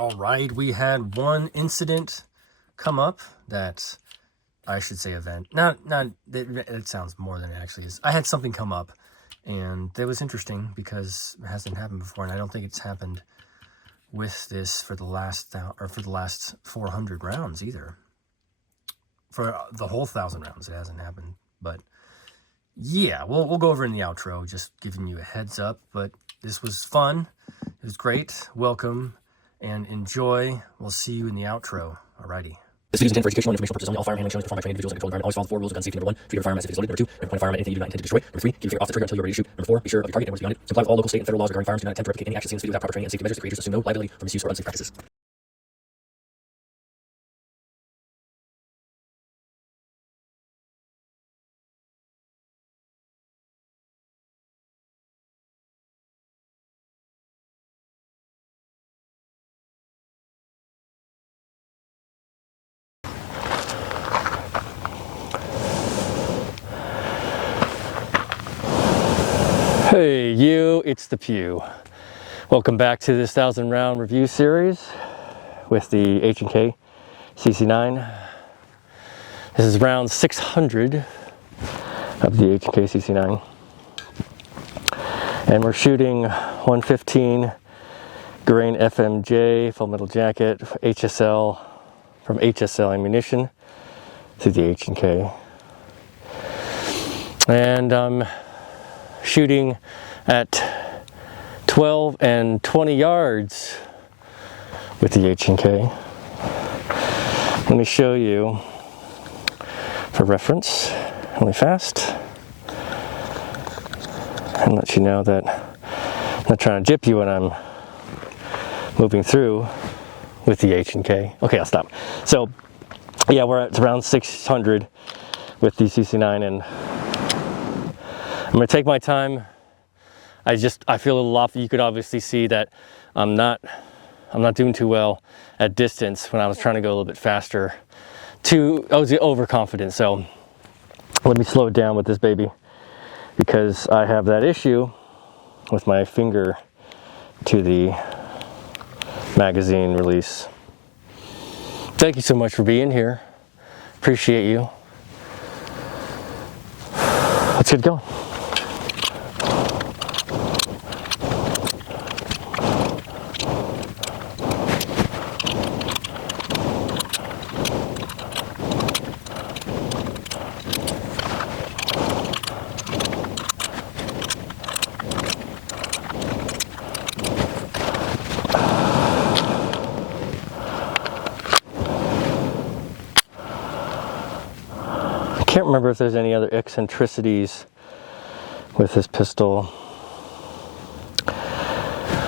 All right, we had one incident come up that I should say event. It sounds more than it actually is. I had something come up, and that was interesting because it hasn't happened before, and I don't think it's happened with this for the last 400 rounds either. For the whole 1,000 rounds, it hasn't happened. But yeah, we'll go over in the outro, just giving you a heads up. But this was fun. It was great. Welcome and enjoy. We'll see you in the outro. Alrighty. This video is intended for educational and informational purposes only. All firearm handling showing performed by trained individuals in a controlled environment. Always follow the 4 rules of gun safety. Number 1, treat your firearm as if it's loaded. Number 2, never point a firearm at anything you do not intend to destroy. Number 3, keep your finger off the trigger until you're ready to shoot. Number 4, be sure of your target and what's beyond it. Comply with all local, state, and federal laws regarding firearms. Do not attempt to replicate any action seen in this video without proper training and safety measures. The creators assume no liability for misuse or unsafe practices. Hey you, it's the Pew. Welcome back to this 1,000 round review series with the H&K CC9. This is round 600 of the H&K CC9. And we're shooting 115 grain FMJ, full metal jacket, HSL, from HSL ammunition to the H&K. And I'm shooting at 12 and 20 yards with the H&K. Let me show you for reference really fast and let you know that I'm not trying to jip you when I'm moving through with the H&K. Okay, I'll stop. So yeah, we're at around 600 with the CC9, and I'm going to take my time. I feel a little off. You could obviously see that I'm not doing too well at distance when I was trying to go a little bit faster. I was overconfident. So let me slow it down with this baby, because I have that issue with my finger to the magazine release. Thank you so much for being here. Appreciate you. Let's get going. I can't remember if there's any other eccentricities with this pistol.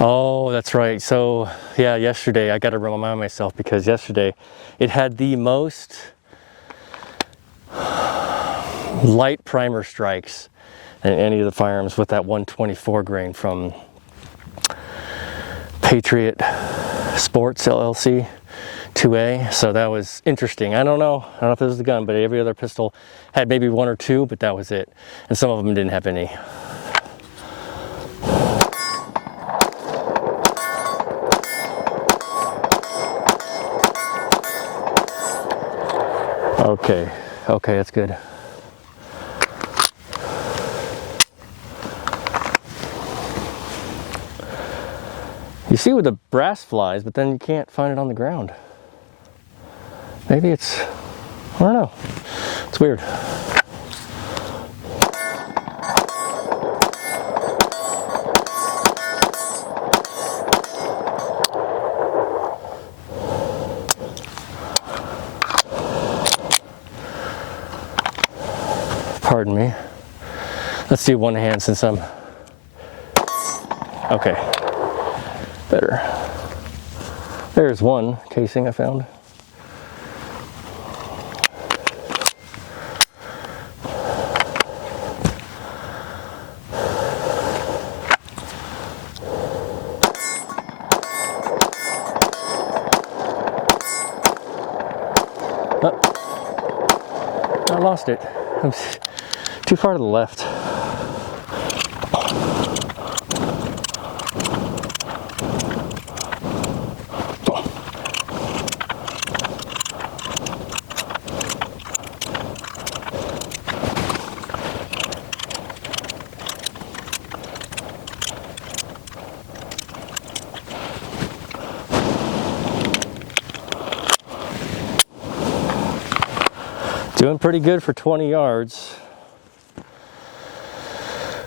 Oh, that's right. So yeah, yesterday I got to remind myself, because yesterday it had the most light primer strikes than any of the firearms with that 124 grain from Patriot Sports LLC 2A. So that was interesting. I don't know if it was the gun, but every other pistol had maybe 1 or 2, but that was it. And some of them didn't have any. Okay, that's good. You see where the brass flies, but then you can't find it on the ground. Maybe it's, I don't know. It's weird. Pardon me. Let's do one hand since I'm... Okay. Better. There's one casing I found. Oh, I lost it. I'm too far to the left. Doing pretty good for 20 yards.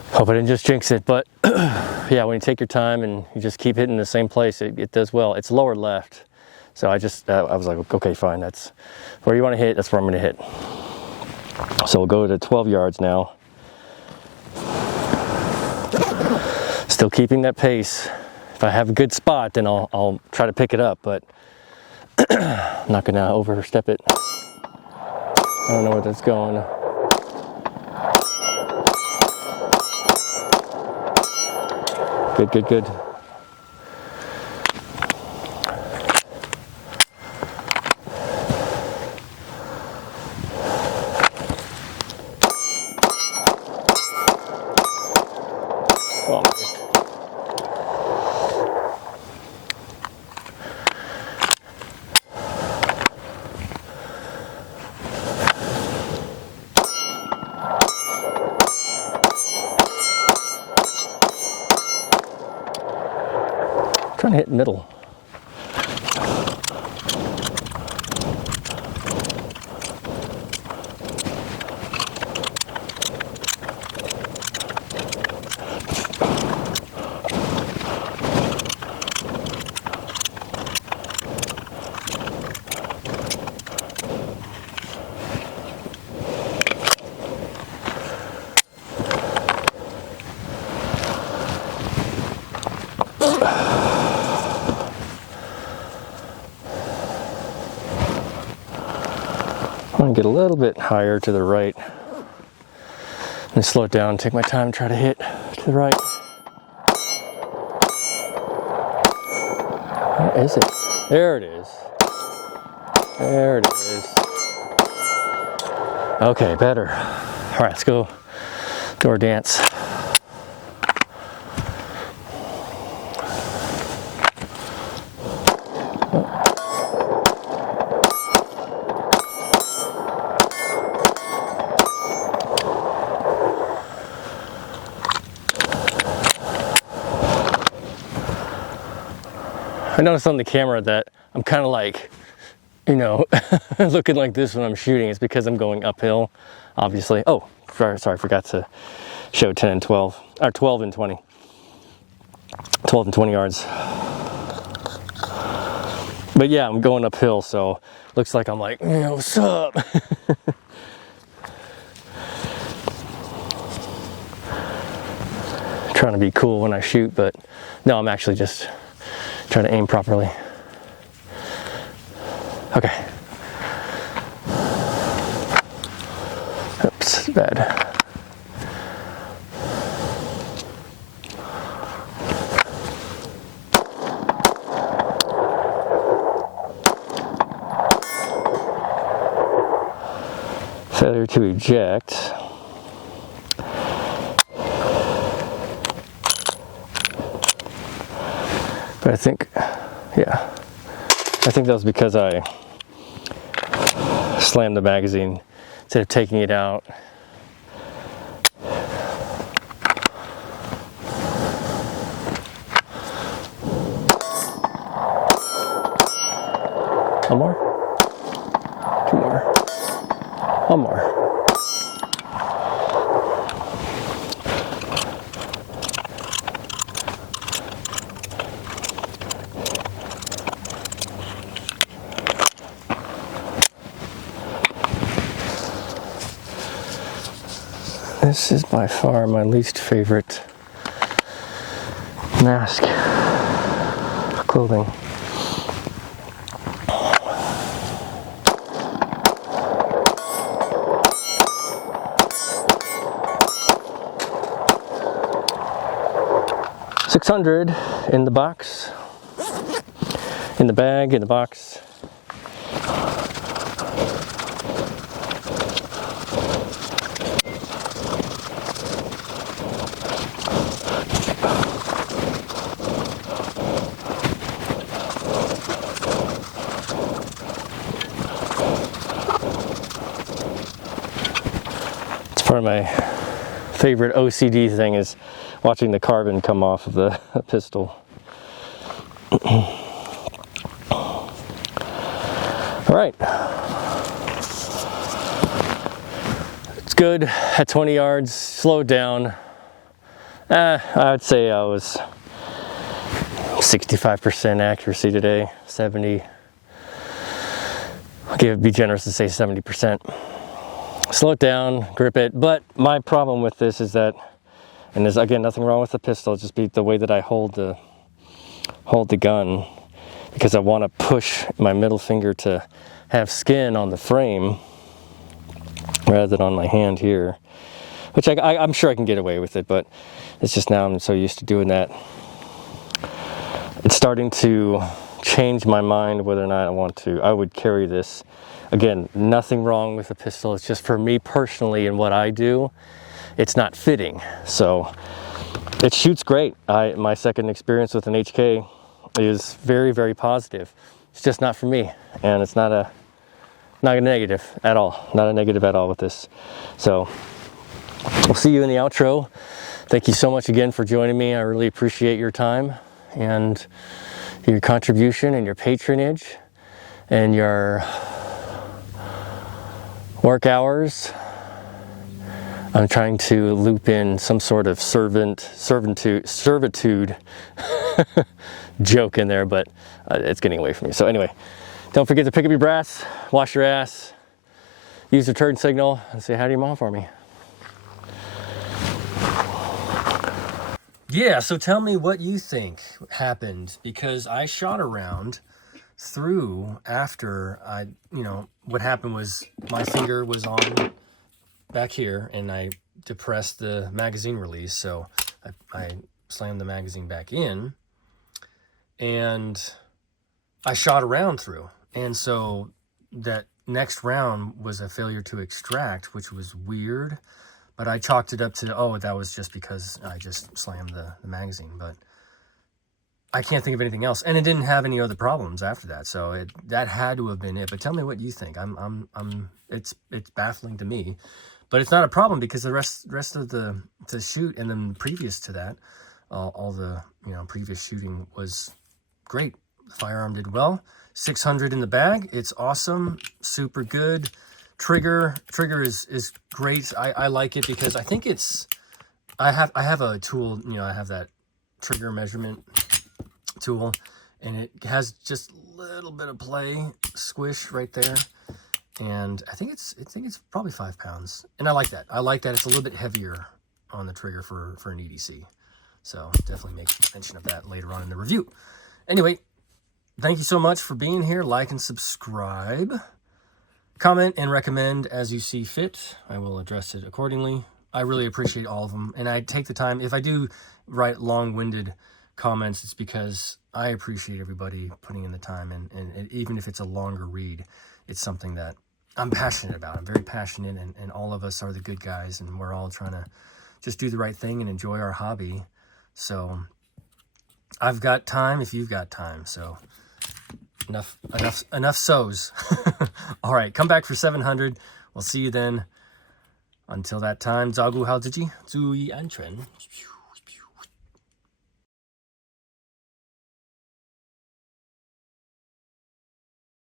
Hope I didn't just jinx it, but yeah, when you take your time and you just keep hitting the same place, it does well. It's lower left. So I was like, okay, fine, that's where you want to hit, that's where I'm going to hit. So we'll go to 12 yards now. Still keeping that pace. If I have a good spot, then I'll try to pick it up, but I'm not going to overstep it. I don't know where that's going. Good, good, good. Oh, trying to hit middle. I'm going to get a little bit higher to the right and slow it down, take my time, try to hit to the right. Where is it? There it is. There it is. Okay, better. All right, let's go do our dance. I noticed on the camera that I'm kind of like, you know, looking like this when I'm shooting. It's because I'm going uphill, obviously. Oh, sorry, I forgot to show 10 and 12, or 12 and 20. 12 and 20 yards. But yeah, I'm going uphill, so looks like I'm like, you know, what's up? Trying to be cool when I shoot, but no, I'm actually just trying to aim properly. Okay. Oops, bad. Failure to eject. But I think, yeah, I think that was because I slammed the magazine instead of taking it out. One more? Two more? One more. This is by far my least favorite mask clothing. $600 in the box, in the bag, in the box. Part of my favorite OCD thing is watching the carbon come off of the pistol. All right. good at 20 yards, slowed down. I'd say I was 65% accuracy today, 70. Be generous to say 70%. Slow it down, grip it. But my problem with this is that, and there's again nothing wrong with the pistol, it's just the way that I hold the gun, because I want to push my middle finger to have skin on the frame rather than on my hand here, which I'm sure I can get away with it, but it's just now I'm so used to doing that. It's starting to change my mind whether or not I would carry this. Again, nothing wrong with the pistol. It's just for me personally and what I do, it's not fitting. So it shoots great. My second experience with an HK is very, very positive. It's just not for me, and it's not a negative at all. Not a negative at all with this. So we'll see you in the outro. Thank you so much again for joining me. I really appreciate your time and your contribution and your patronage and your work hours. I'm trying to loop in some sort of servitude joke in there, but it's getting away from me. So anyway, don't forget to pick up your brass, wash your ass, use the turn signal, and say hi to your mom for me. Yeah, so tell me what you think happened, because I shot around through after what happened was my finger was on back here and I depressed the magazine release, so I slammed the magazine back in and I shot around through, and so that next round was a failure to extract, which was weird, but I chalked it up to, oh, that was just because I just slammed the magazine, but I can't think of anything else, and it didn't have any other problems after that, so that had to have been it. But tell me what you think. It's baffling to me, but it's not a problem because the rest of the shoot and then previous to that, all the previous shooting was great. The firearm did well. 600 in the bag. It's awesome. Super good. Trigger is great. I like it because I think I have a tool. I have that trigger measurement tool, and it has just a little bit of play, squish right there, and I think it's probably 5 pounds, and I like that. It's a little bit heavier on the trigger for an EDC, so definitely make mention of that later on in the review. Anyway, thank you so much for being here. Like and subscribe, comment and recommend as you see fit. I will address it accordingly. I really appreciate all of them, and I take the time. If I do write long-winded comments, it's because I appreciate everybody putting in the time, and even if it's a longer read, it's something that I'm passionate about. I'm very passionate, and all of us are the good guys, and we're all trying to just do the right thing and enjoy our hobby. So I've got time if you've got time, so enough so's. All right, come back for 700. We'll see you then. Until that time, 照顾好自己，注意安全。